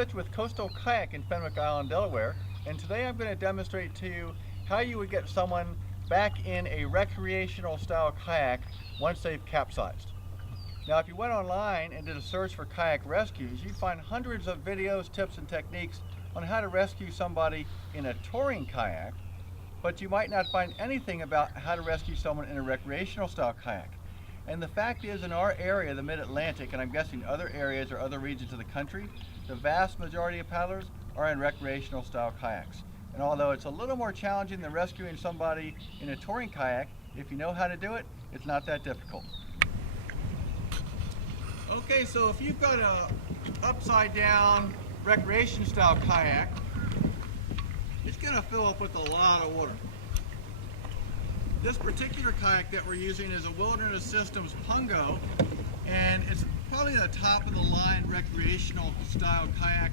Mitch with Coastal Kayak in Fenwick Island, Delaware, and today I'm going to demonstrate to you how you would get someone back in a recreational style kayak once they've capsized. Now, if you went online and did a search for kayak rescues, you'd find hundreds of videos, tips, and techniques on how to rescue somebody in a touring kayak, but you might not find anything about how to rescue someone in a recreational style kayak. And the fact is, in our area, the Mid-Atlantic, and I'm guessing other areas or other regions of the country, the vast majority of paddlers are in recreational style kayaks. And although it's a little more challenging than rescuing somebody in a touring kayak, if you know how to do it, it's not that difficult. Okay, so if you've got a upside down recreation style kayak, it's going to fill up with a lot of water. This particular kayak that we're using is a Wilderness Systems Pungo, and it's probably the top of the line recreational style kayak.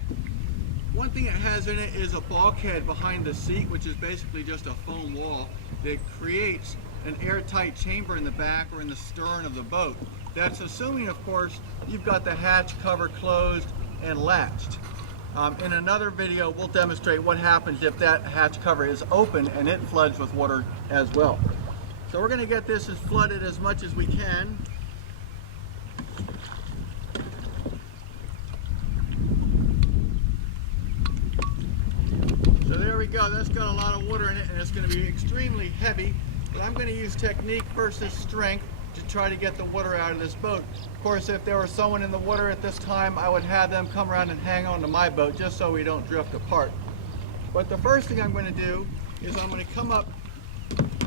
One thing it has in it is a bulkhead behind the seat, which is basically just a foam wall that creates an airtight chamber in the back or in the stern of the boat. That's assuming, of course, you've got the hatch cover closed and latched. In another video, we'll demonstrate what happens if that hatch cover is open and it floods with water as well. So we're going to get this as flooded as much as we can. So there we go. That's got a lot of water in it, and it's going to be extremely heavy. But I'm going to use technique versus strength to try to get the water out of this boat. Of course, if there was someone in the water at this time, I would have them come around and hang on to my boat just so we don't drift apart. But the first thing I'm going to do is I'm going to come up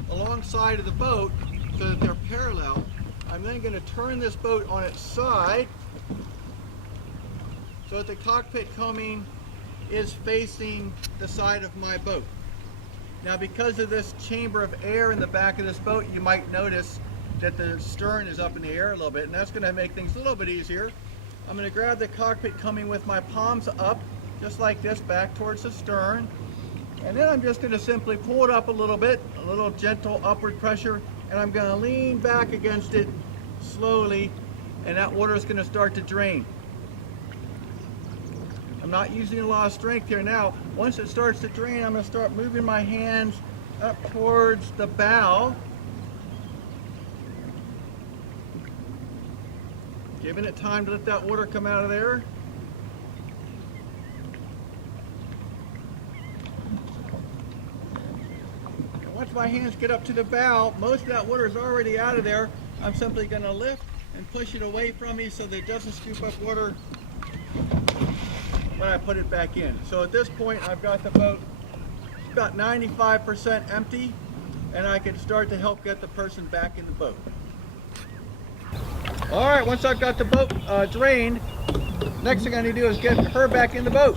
alongside of the boat so that they're parallel. I'm then going to turn this boat on its side so that the cockpit coaming is facing the side of my boat. Now, because of this chamber of air in the back of this boat, you might notice that the stern is up in the air a little bit, and that's going to make things a little bit easier. I'm going to grab the cockpit coaming with my palms up, just like this, back towards the stern, and then I'm just going to simply pull it up a little gentle upward pressure, and I'm going to lean back against it slowly, and that water is going to start to drain. I'm not using a lot of strength here now. Once it starts to drain, I'm going to start moving my hands up towards the bow, giving it time to let that water come out of there. And once my hands get up to the bow, most of that water is already out of there. I'm simply going to lift and push it away from me so that it doesn't scoop up water when I put it back in. So at this point, I've got the boat about 95% empty, and I can start to help get the person back in the boat. All right, once I've got the boat drained, next thing I need to do is get her back in the boat.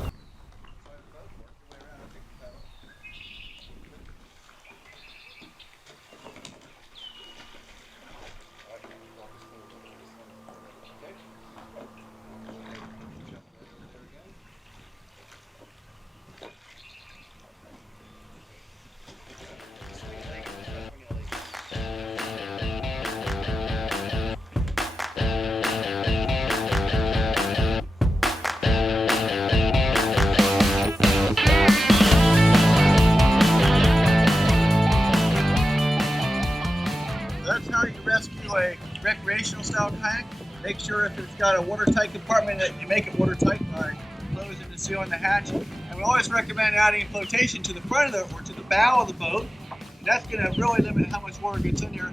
That's how you rescue a recreational style kayak. Make sure if it's got a watertight compartment that you make it watertight by closing and sealing the hatch. And we always recommend adding flotation to the front of the or to the bow of the boat. That's going to really limit how much water gets in there.